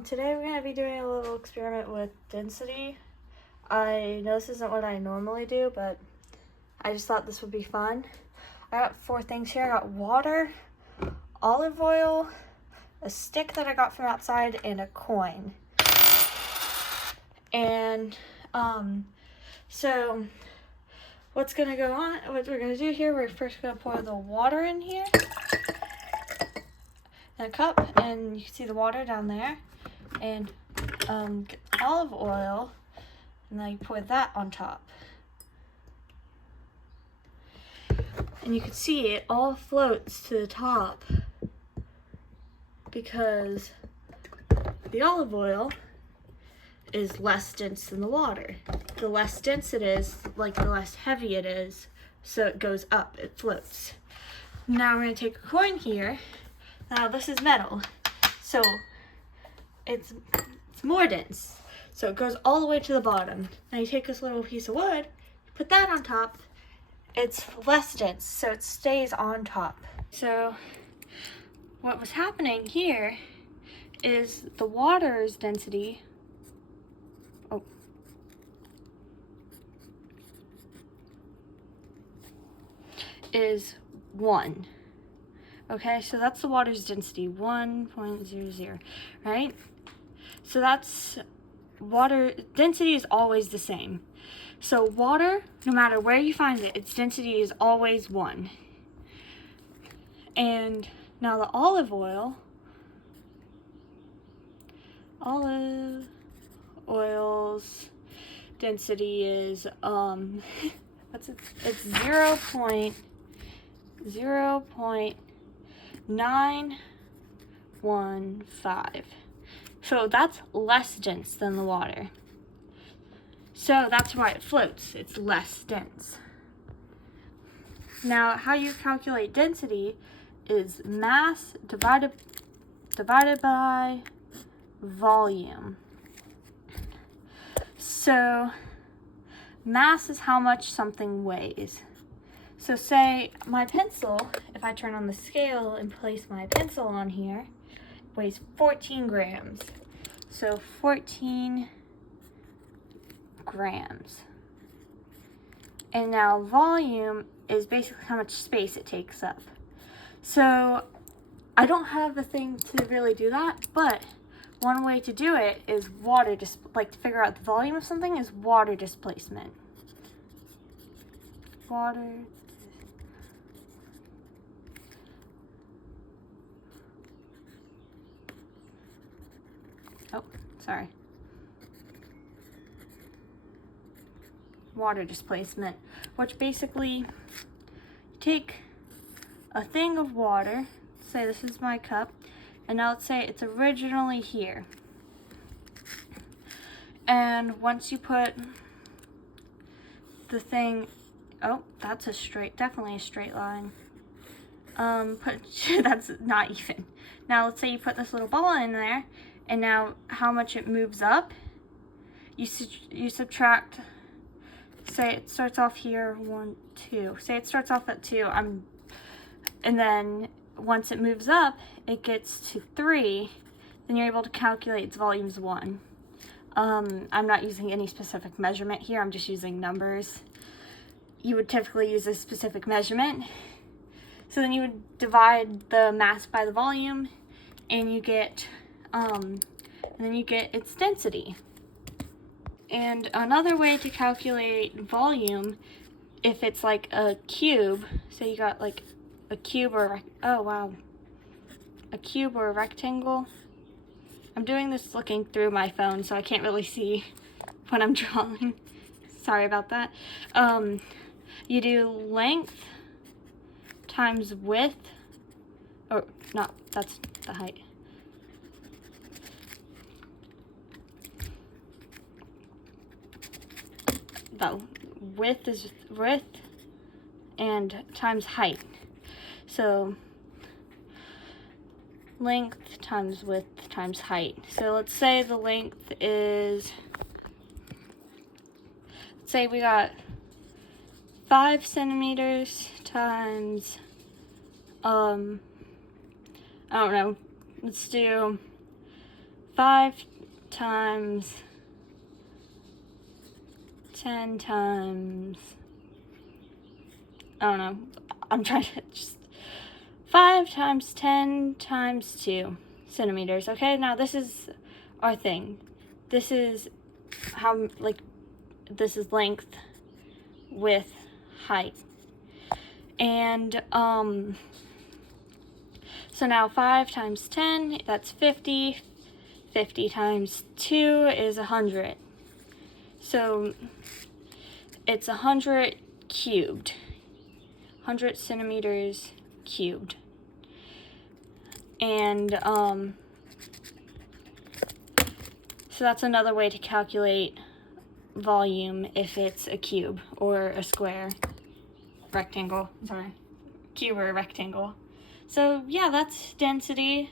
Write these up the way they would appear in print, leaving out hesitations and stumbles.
Today we're going to be doing a little experiment with density. I know this isn't what I normally do, but I just thought this would be fun. I got 4 things here. I got water, olive oil, a stick that I got from outside, and a coin. And, so what's going to go on, what we're going to do here, we're first going to pour the water in here. In a cup, and you can see the water down there, and get olive oil, and then you pour that on top, and you can see it all floats to the top because the olive oil is less dense than the water. The less dense it is, like the less heavy it is, so it goes up, it floats. Now we're going to take a coin here. Now this is metal, so it's more dense, so it goes all the way to the bottom. Now you take this little piece of wood, you put that on top, it's less dense, so it stays on top. So what was happening here is the water's density, is 1. Okay, so that's the water's density, 1.00, right? So that's water, density is always the same. So water, no matter where you find it, its density is always 1. And now the olive oil's density is, what's it? It's 0.915. So that's less dense than the water. So that's why it floats. It's less dense. Now, how you calculate density is mass divided by volume. So mass is how much something weighs. So say my pencil, if I turn on the scale and place my pencil on here, weighs 14 grams. So 14 grams. And now volume is basically how much space it takes up. So I don't have the thing to really do that, but one way to do it is to figure out the volume of something is water displacement. Water displacement, which basically you take a thing of water, say this is my cup, and now let's say it's originally here. And once you put the thing, that's definitely a straight line. That's not even. Now let's say you put this little ball in there, and now how much it moves up, you subtract, say it starts off here, 1, 2. Say it starts off at 2, and then once it moves up, it gets to 3, then you're able to calculate its volume's 1. I'm not using any specific measurement here, I'm just using numbers. You would typically use a specific measurement. So then you would divide the mass by the volume, and you get, and then you get its density. And another way to calculate volume, if it's like a cube, so you got like a cube or a cube or a rectangle. I'm doing this looking through my phone, so I can't really see what I'm drawing. Sorry about that. You do length times width, or not, that's the height. Width is width and times height. So length times width times height. So let's say the length is, let's say we got 5 centimeters times, I don't know, let's do 5 times 10 times, I don't know, I'm trying to just, 5 times 10 times 2 centimeters. Okay, now this is our thing. This is how, like, this is length, width, height. And, so now 5 times 10, that's 50. 50 times 2 is 100. So it's 100 cubed. 100 centimeters cubed. And, so that's another way to calculate volume if it's a cube or a square. Rectangle, sorry. Cube or rectangle. So yeah, that's density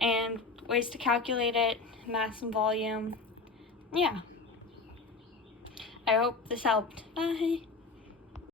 and ways to calculate it, mass and volume. Yeah. I hope this helped. Bye.